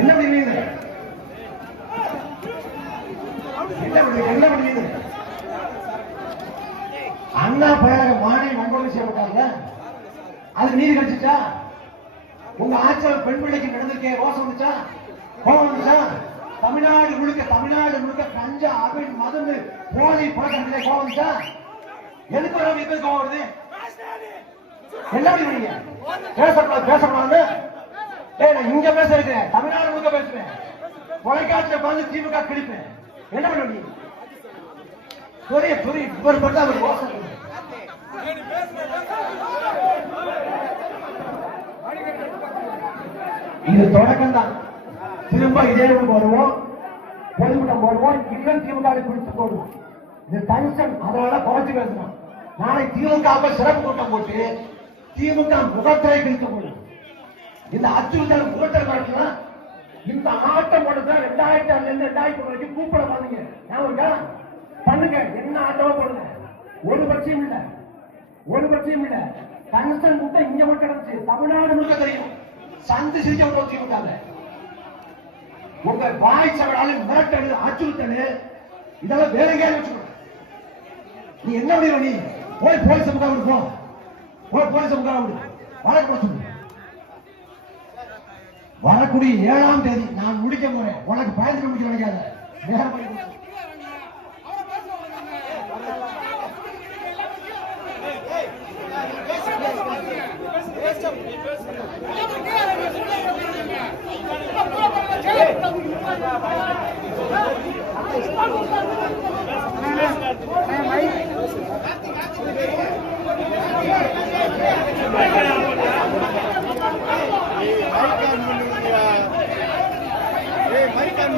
என்ன பண்ணுவீங்க? என்ன பண்ணுவீங்க? அண்ணா பேர மாணி மண்டபம் செய்யப்பட்டாங்க. அது நீதி கிடைச்சிச்சா? உங்க ஆட்சியில் பெண் பிள்ளைக்கு நடந்திருக்கே ரோசம் வந்துச்சா? கோபம் வந்துச்சா? தமிழ்நாடு முழுக்க கஞ்சா அபின் மதம் போதை பழக்கம் கோபம் வந்துச்சா? எதுக்கு வர இப்ப கோபம் வருது? என்ன பண்ணுவீங்க? பேசக்கூடாது. இங்க பேச இருக்கேன், தமிழ்நாடு முழுக்க பேசுவேன், தொலைக்காட்சியில பார்த்து திமுக கிழிப்பேன். என்ன பண்ணுவீங்க? இது தொடக்கம் தான். திரும்ப இதே வருவோம், பொதுக்கூட்டம் போடுவோம், இன்னும் திமுக பிடித்து போடுவோம். இது டென்ஷன், அதனால குறைச்சு பேசணும். நாளை திமுக சிறப்பு கூட்டம் போட்டு திமுக முகத்திரை கிழித்து போடும். இந்த அச்சுறுத்தல் முகத்திரை குறைச்சுனா இந்த ஆட்டம் போடுறத 2000 இருந்து 2000 வரைக்கும் கூப்பிட பாருங்க. பண்ணுங்க, என்ன ஆட்டமா போடுங்க. ஒரு பட்சியும் இல்ல. டென்ஷன் கூட்டம் இங்க மட்டும் கிடந்துச்சு, தமிழ்நாடு முழுக்க தெரியும். சந்து சிரிக்க விட்டாங்க. உங்க வாய் சவடால மிரட்டல், அச்சுறுத்தல், இதெல்லாம் வேற எங்கேயாவது வச்சுக்கணும். நீ என்ன முடிவு? நீ போய் போலீஸ் முகாம் போ, போலீஸ் முகாம் வழக்கு சொல்லு. வரக்கூடிய 7ஆம் தேதி நான் முடிக்க போறேன். உனக்கு பயந்துட்டு முடிக்க நினைக்காத. மரிக்கான்